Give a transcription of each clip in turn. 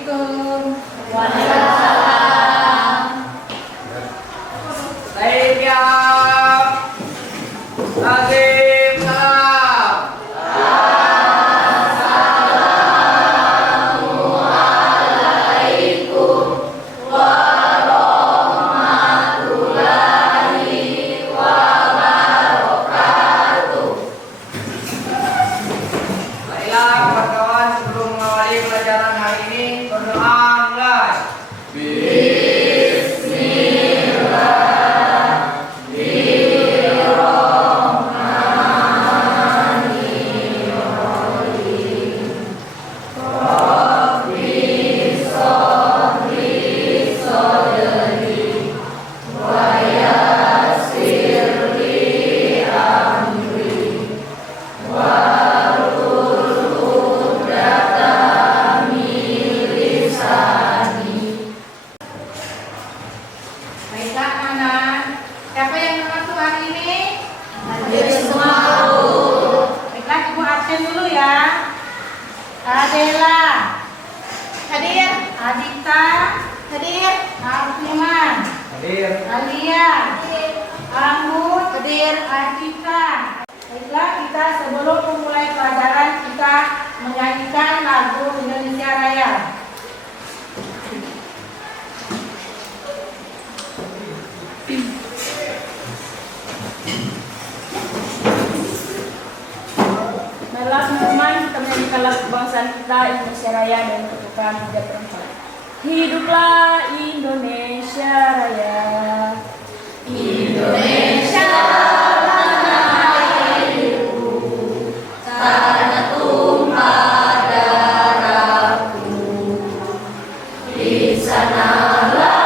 Assalamualaikum. Waalaikumsalam. Baik ya. Azim salam. Assalamualaikum warahmatullahi wabarakatuh. Baiklah kawan-kawan, sebelum mengawali pelajaran hari ini berdoa mulai. Baiklah anak, siapa yang masuk hari ini? Hadir semua. Baiklah, ibu absen dulu ya. Adela, hadir. Adita, hadir. Arfiman, Hadir. Alia, Ahmud, hadir. Adita. Baiklah, kita sebelum memulai pelajaran kita menyanyikan lagu Indonesia Raya. Baiklah teman-teman, kita menyanyikan lagu kebangsaan kita Indonesia Raya dan Ketukan 3/4. Hiduplah Indonesia Raya. Indonesia tanah airku, tanah tumpah darahku. Di sanalah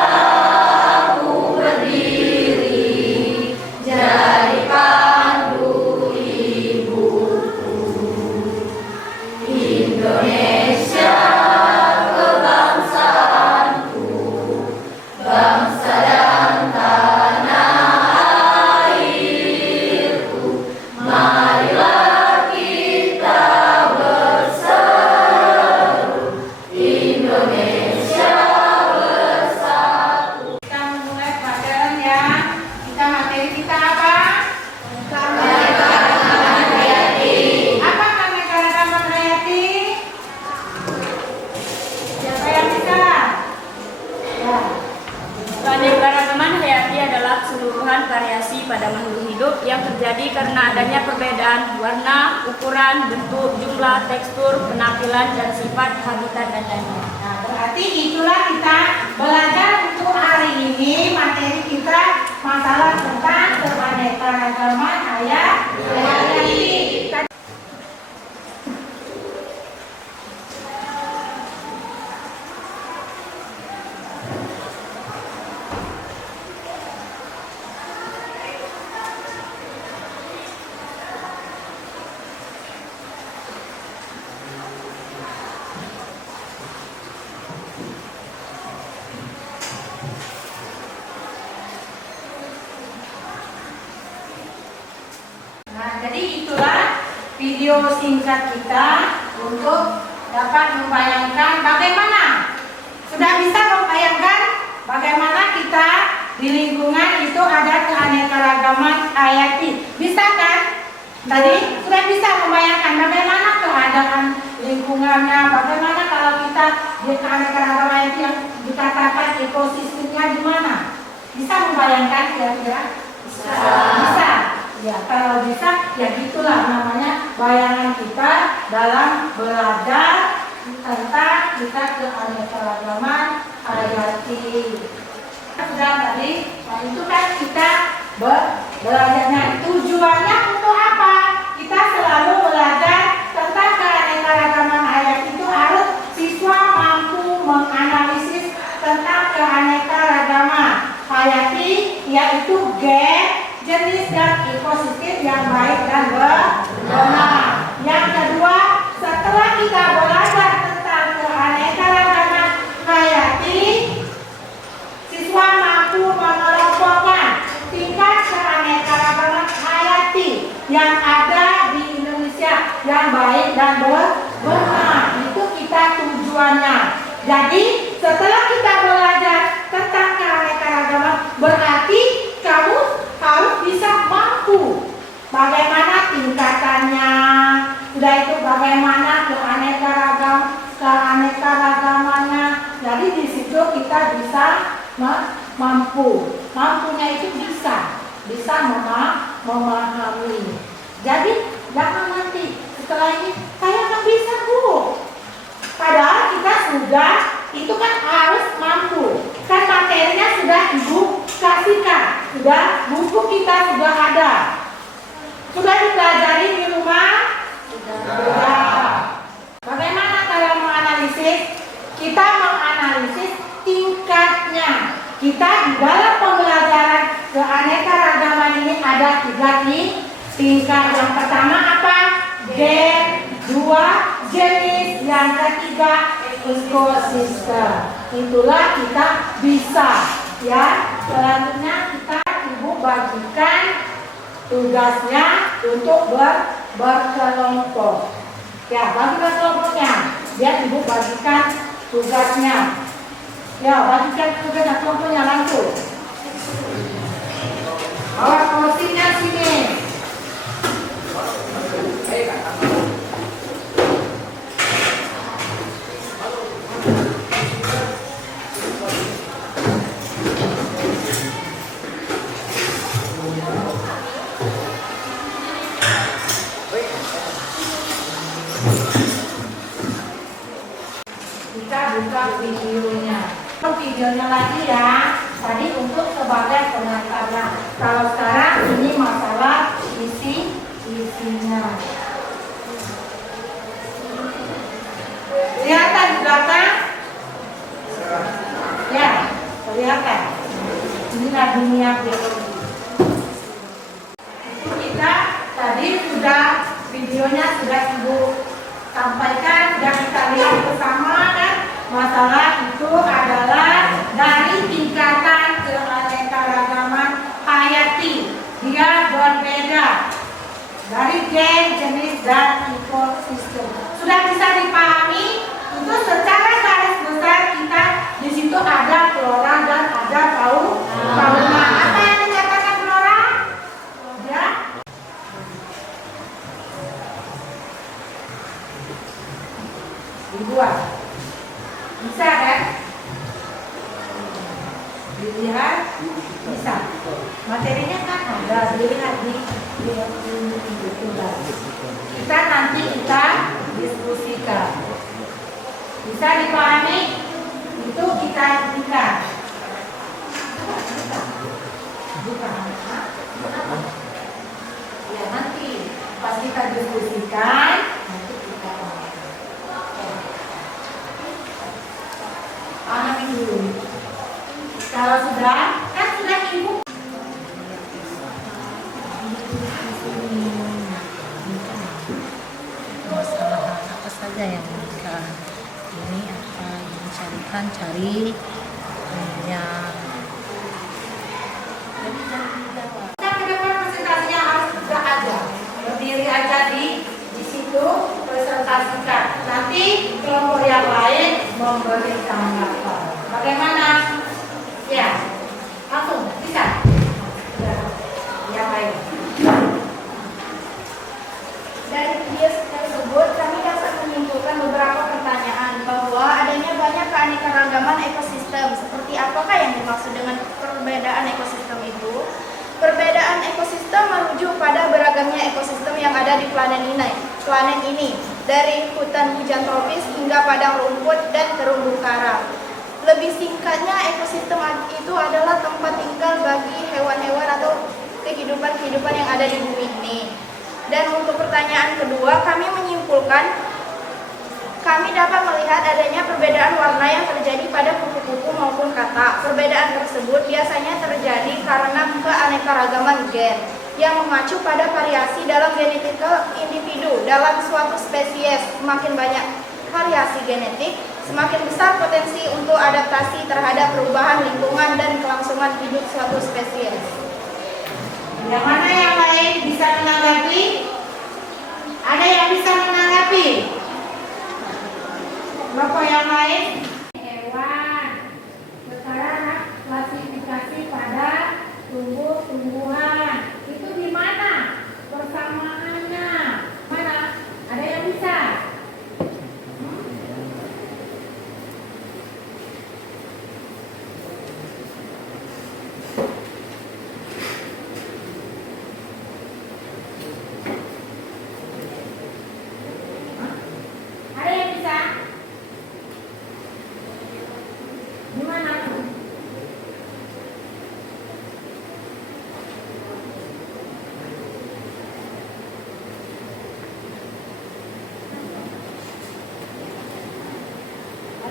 aku berdiri, jadi pandu ibuku. Indonesia kebangsaanku, bangsa dan tanah airku. Marilah kita berseru, Indonesia bersatu. Kita memulai pelajaran ya. Kita materi kita apa? Keanekaragaman hayati. Apa keanekaragaman hayati? Siapa yang bisa? Ya. Keanekaragaman hayati adalah keseluruhan variasi pada makhluk hidup yang terjadi karena adanya perbedaan warna, ukuran, bentuk, jumlah, tekstur, penampilan, dan sifat habitat dan lainnya. Nah, berarti itulah kita belajar untuk hari ini. Materi kita masalah tentang keanekaragaman hayati. Nah, jadi itulah video singkat kita untuk dapat membayangkan bagaimana. Sudah bisa membayangkan bagaimana kita di lingkungan itu ada keanekaragaman hayati. Bisa kan? Tadi sudah bisa membayangkan bagaimana keadaan lingkungannya, bagaimana kalau kita di keanekaragaman hayati yang dikatakan ekosistemnya gimana? Bisa membayangkan kira-kira? Bisa. Ya, kalau bisa, ya gitulah namanya bayangan kita dalam belajar tentang kita keanekaragaman hayati. Sudah tadi, nah itu kan kita belajarnya. Tujuannya untuk apa? Kita selalu belajar tentang keanekaragaman hayati itu harus siswa mampu menganalisis tentang keanekaragaman hayati, yaitu gen, jenis dan ekosistem yang baik dan benar. Yang kedua, setelah kita belajar tentang keanekaragaman hayati, siswa mampu mengelompokkan tingkat keanekaragaman hayati yang ada di Indonesia yang baik dan benar. Itu kita tujuannya. Jadi setelah kita belajar tentang keanekaragaman, berarti kamu harus bisa mampu bagaimana tingkatannya, sudah itu bagaimana keanekaragamannya. Jadi di situ kita bisa mampunya itu bisa memahami. Jadi jangan nanti setelah ini saya nggak bisa Bu. Padahal kita sudah, itu kan harus mampu. Kan materinya sudah Ibu kasihkan, sudah buku kita sudah ada. Sudah dipelajari di rumah? Sudah. Bagaimana kalau menganalisis? Kita menganalisis tingkatnya. Kita di dalam pembelajaran keanekaragaman ini ada 3 tingkat. Yang pertama apa? Gen, 2 jenis, yang ketiga ekosistem. Itulah kita bisa ya. Selanjutnya kita Ibu bagikan tugasnya untuk berkelompok. Ya, bagikan kelompoknya. Biar Ibu bagikan tugasnya. Ya, bagikan tugasnya kelompoknya langsung. Bawa kursinya sini. Kita buka videonya. Videonya lagi ya. Tadi untuk sebagai pengantarnya. Kalau sekarang ini masalah isinya. Kelihatan di belakang? Ya, kelihatan. Inilah dunia biologi. Itu kita tadi sudah videonya sudah Ibu sampaikan, dan kita lihat bersama kan. Masalah itu adalah dari tingkatan keanekaragaman hayati. Dia berbeda dari gen, jenis, dan ekosistem. Sudah bisa dipahami? Itu secara garis besar kita di situ ada flora dan ada fauna. Apa yang dikatakan flora? Ya. Dibuat. Bisa kan? Dilihat? Bisa. Materinya kan ada, dilihat di kita nanti kita diskusikan. Bisa dipahami? Itu kita bukan. Ya nanti pas kita diskusikan, nanti kita pahami dulu. Kalau sudah, kan sudah Ibu. Masalah apa saja yang mereka ini apa yang cari yang Nah, ke depan presentasinya harus sudah ada. Berdiri aja di situ, presentasikan. Nanti kelompok yang lain memberi tanggapan. Bagaimana? Ya, langsung bisa. Ya, yang lain. Dari video tersebut, kami dapat menyimpulkan beberapa pertanyaan bahwa adanya banyak keanekaragaman ekosistem. Seperti apakah yang dimaksud dengan perbedaan ekosistem itu? Perbedaan ekosistem merujuk pada beragamnya ekosistem yang ada di planet ini, dari hutan hujan tropis hingga padang rumput dan terumbu karang. Lebih singkatnya, ekosistem itu adalah tempat tinggal bagi hewan-hewan atau kehidupan-kehidupan yang ada di bumi ini. Dan untuk pertanyaan kedua, kami menyimpulkan kami dapat melihat adanya perbedaan warna yang terjadi pada kupu-kupu maupun kata. Perbedaan tersebut biasanya terjadi karena keanekaragaman gen yang mengacu pada variasi dalam genetika individu dalam suatu spesies. Semakin banyak variasi genetik, semakin besar potensi untuk adaptasi terhadap perubahan lingkungan dan kelangsungan hidup suatu spesies. Yang mana yang lain bisa menanggapi? Ada yang bisa menanggapi? Bapak yang lain?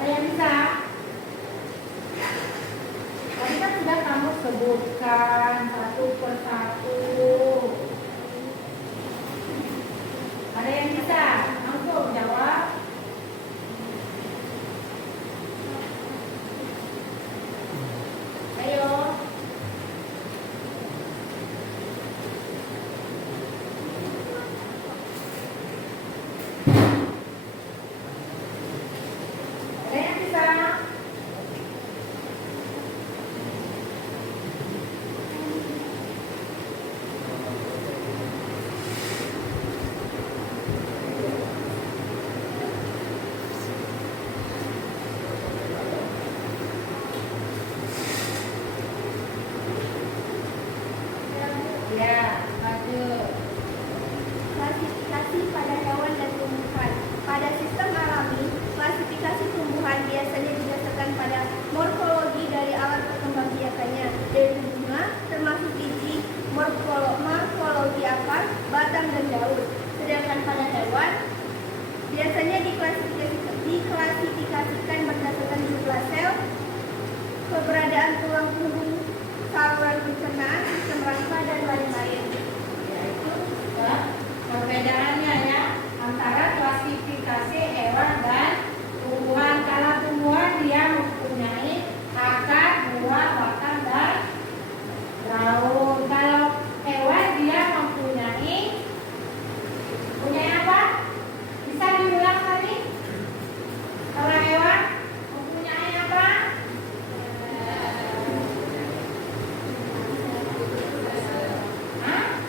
Ada yang bisa? Tadi kan sudah kamu sebutkan satu persatu. Ada yang bisa? Langsung jawab. Ayo. Ada yang bisa? Ya, maju. Klasifikasi pada hewan dan tumbuhan. Pada sistem alami, klasifikasi tumbuhan biasanya didasarkan pada morfologi dari alat perkembangbiakannya, yaitu bunga, termasuk biji, morfologi akar, batang, dan daun. Sedangkan pada hewan, biasanya diklasifikasikan berdasarkan jumlah sel, keberadaan tulang punggung, saluran pencernaan, sistem rangka, dan lain-lain. Yaitu perbedaannya ya antara klasifikasi hewan dan tumbuhan. Kalau tumbuhan dia mempunyai akar, buah, batang, dan daun. Kalau hewan dia mempunyai apa? Bisa diulang tadi? Kalau hewan mempunyai apa? Hah?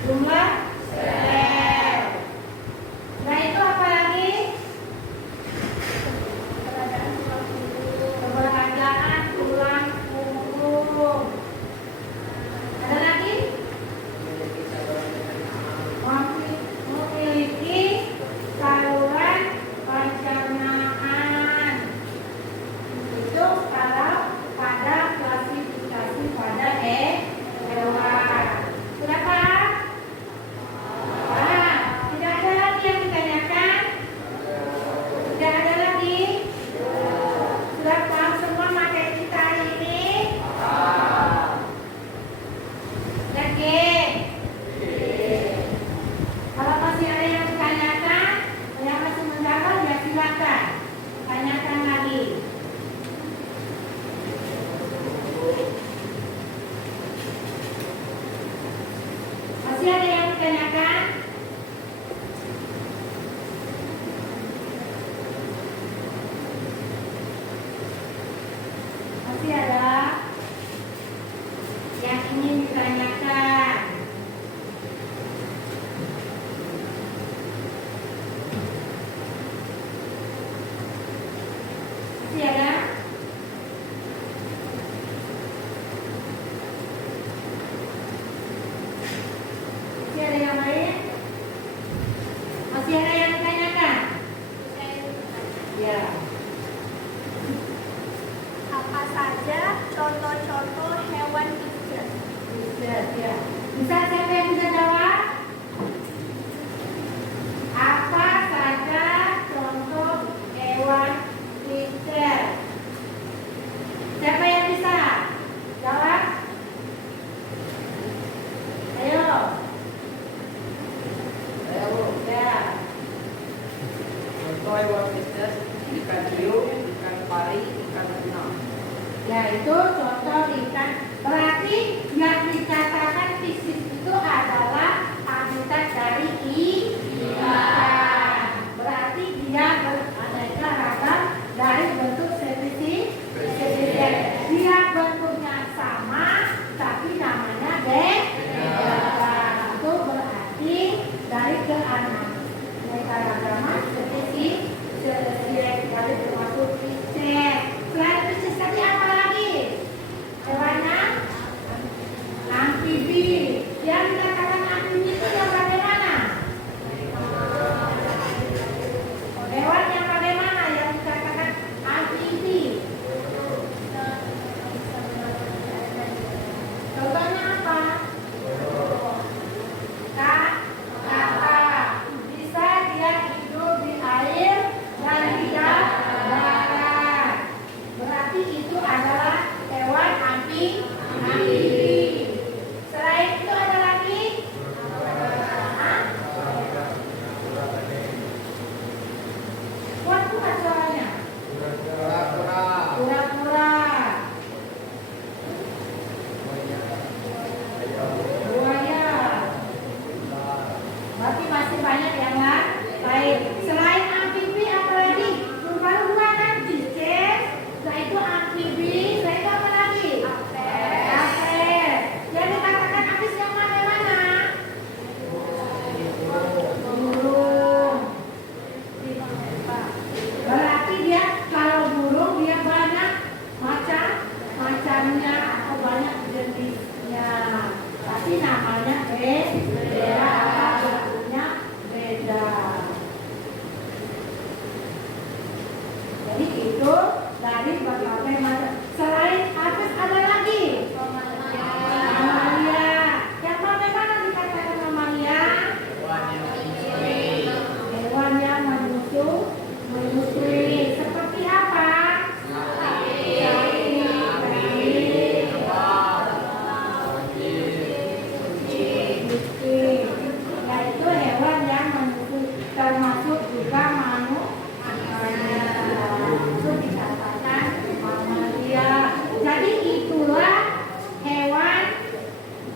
Jumlah sel. Nah itu apa lagi? Keberadaan tulang punggung. Ada lagi? Memiliki saluran pencernaan. Itu kalau pada klasifikasi pada hewan. Sudah paham? Nah, tidak ada lagi yang ditanyakan? Tidak ada lagi? Sudah paham semua materi kita hari ini? Yakin? Kalau masih ada yang ditanyakan, yang masih menjawab ya silakan tanyakan lagi. Masih ada yang ditanyakan? Masih ada yang ingin ditanyakan? Masih ada? Masih ada yang lain? Masih ada yang ditanyakan? Ya. Apa saja contoh-contoh hewan pijat? Ya. Bisa siapa yang bisa jawab? Apa saja contoh hewan pijat? Siapa yang bisa jawab? Ayo. Ya. Contoh hewan pijat: ikan hiu, ikan pari, ikan tuna. Ya itu contoh ikan. Berarti yang dikatakan fisis itu adalah habitat dari ikan. Berarti dia beraneka ragam dari bentuk spesies. Dia bentuknya sama tapi namanya beda. Itu berarti dari keanekaragaman spesies dari termasuk fisis. Selain fisis tadi apa lagi? Hewannya amfibi. Yang dikatakan amfibi itu yang bagaimana? dari berbagai macam. Selain apes ada lagi mamalia. Yang bagaimana dikatakan mamalia? Hewan yang menyusui. Seperti apa? Yaitu hewan yang menyusui, termasuk juga manusia. Itu dikatakan mamalia. Jadi itulah hewan.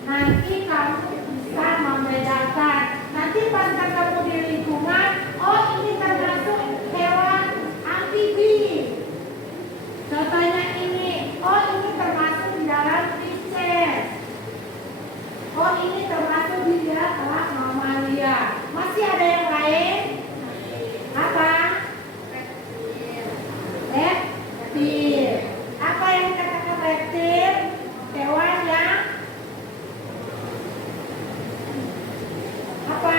Nanti kamu bisa membedakan. Nanti pas ketemu di lingkungan, oh ini termasuk hewan amfibi. Contohnya ini, oh ini termasuk di dalam Pisces. Oh ini termasuk di dalam mamalia. Masih ada yang lain? Apa? Reptil. Apa yang dikatakan reptil? Hewan yang apa?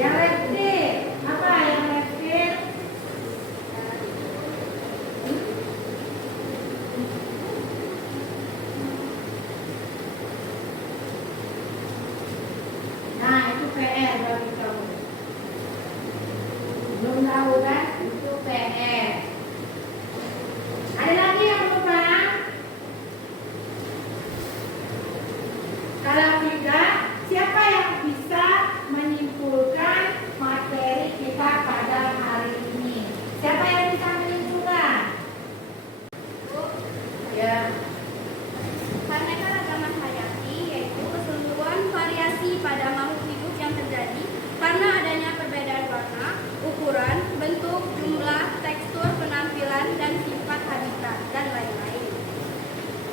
Yang reptil. Apa yang reptil? Nah, itu PR bagi kamu. Belum tahu kan? Itu PR. Ada lagi yang lupa? Kalau tidak, siapa yang bisa menyimpulkan materi kita pada hari ini? Siapa yang bisa menyimpulkan? Ya. Keanekaragaman hayati yaitu keseluruhan variasi pada makhluk hidup yang terjadi karena adanya perbedaan warna, ukuran, bentuk, jumlah, tekstur, penampilan, dan sifat habitat, dan lain-lain.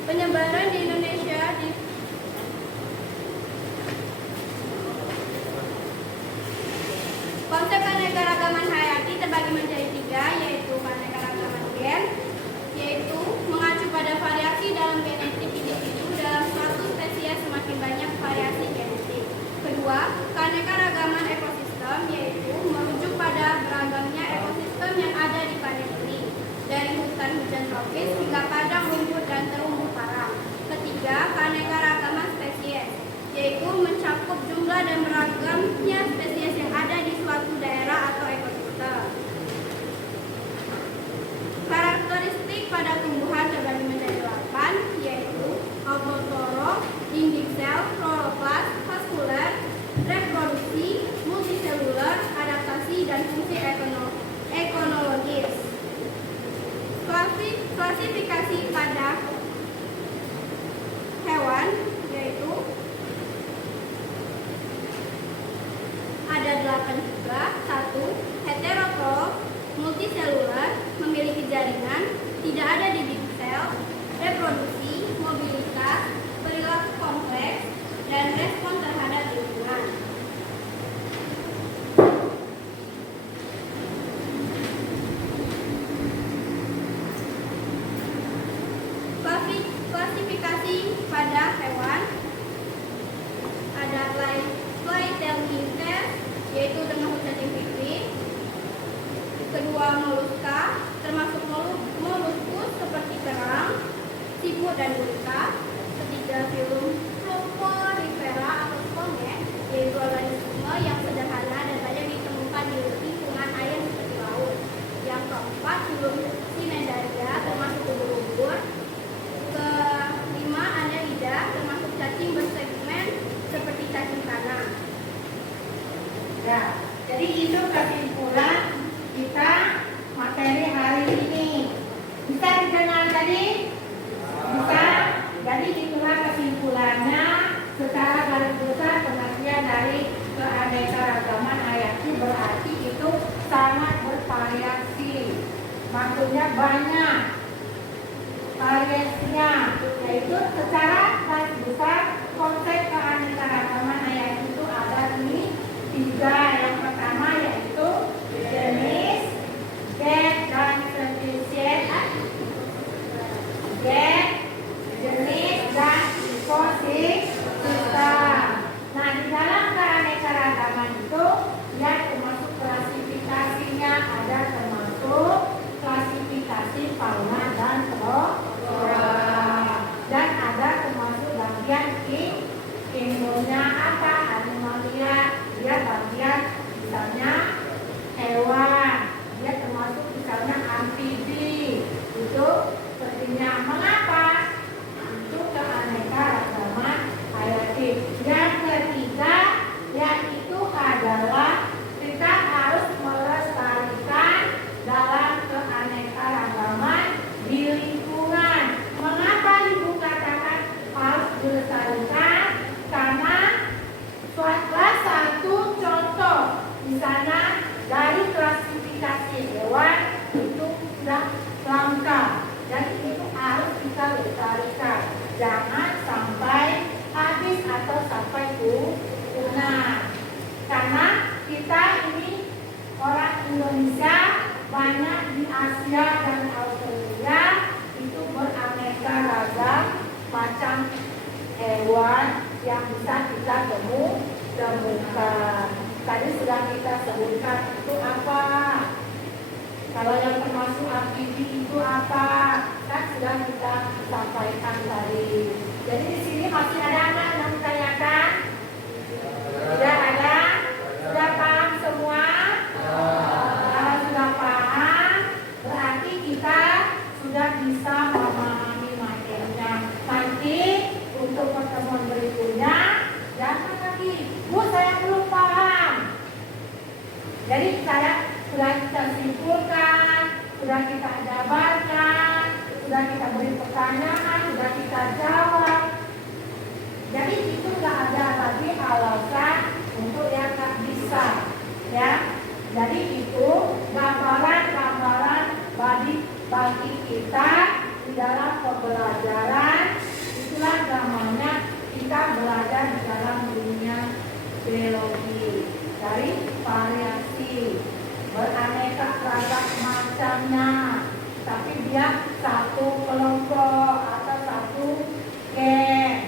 Penyebaran di Indonesia di konsep keanekaragaman hayati terbagi menjadi 3, yaitu keanekaragaman gen, yaitu mengacu pada variasi dalam genetik individu dalam suatu spesies semakin banyak variasi genetik. Kedua, keanekaragaman ekosistem, yaitu merujuk pada beragamnya ekosistem yang ada di planet ini, dari hutan hujan tropis hingga padang rumput dan terumbu karang. Ketiga, keanekaragaman spesies, yaitu mencakup jumlah dan beragamnya spesies yang ada di suatu daerah atau ekosistem. Karakteristik pada tumbuhan terbagi menjadi 8, yaitu autotrofik, dinding sel, kloroplas, vaskuler, reproduksi, multiseluler, adaptasi, dan fungsi ekonologis. Klasifikasi pada hewan yaitu ada 8 juga. 1. Heterotrof, multiseluler, memiliki jaringan, tidak ada dinding sel, reproduksi, mobilitas, perilaku kompleks, dan respon terhadap lingkungan. Klasifikasi pada hewan ada Platyhelminthes, yaitu dengan ucapan fiktif. Kedua, moluska, termasuk moluskus seperti kerang, siput, dan gurita. Ketiga, Indonesia banyak di Asia dan Australia itu beraneka ragam macam hewan yang bisa kita temukan. Tadi sudah kita sebutkan itu apa? Kalau yang termasuk amfibi itu apa? Kan sudah kita sampaikan tadi. Jadi di sini masih ada anak yang ditanyakan? Sudah ada? Sudah paham semua? Kalau sudah paham, berarti kita sudah bisa memahami materinya. Nanti untuk pertemuan berikutnya, jangan lagi, Bu saya belum paham. Jadi saya sudah kita simpulkan, sudah kita jabarkan, sudah kita beri pertanyaan, sudah kita jawab. Jadi itu nggak ada lagi alasan untuk yang nggak bisa, ya. Jadi itu gambaran bagi kita di dalam pembelajaran. Itulah namanya kita belajar di dalam dunia biologi. Dari variasi beraneka ragam macamnya, tapi dia satu kelompok atau satu geng.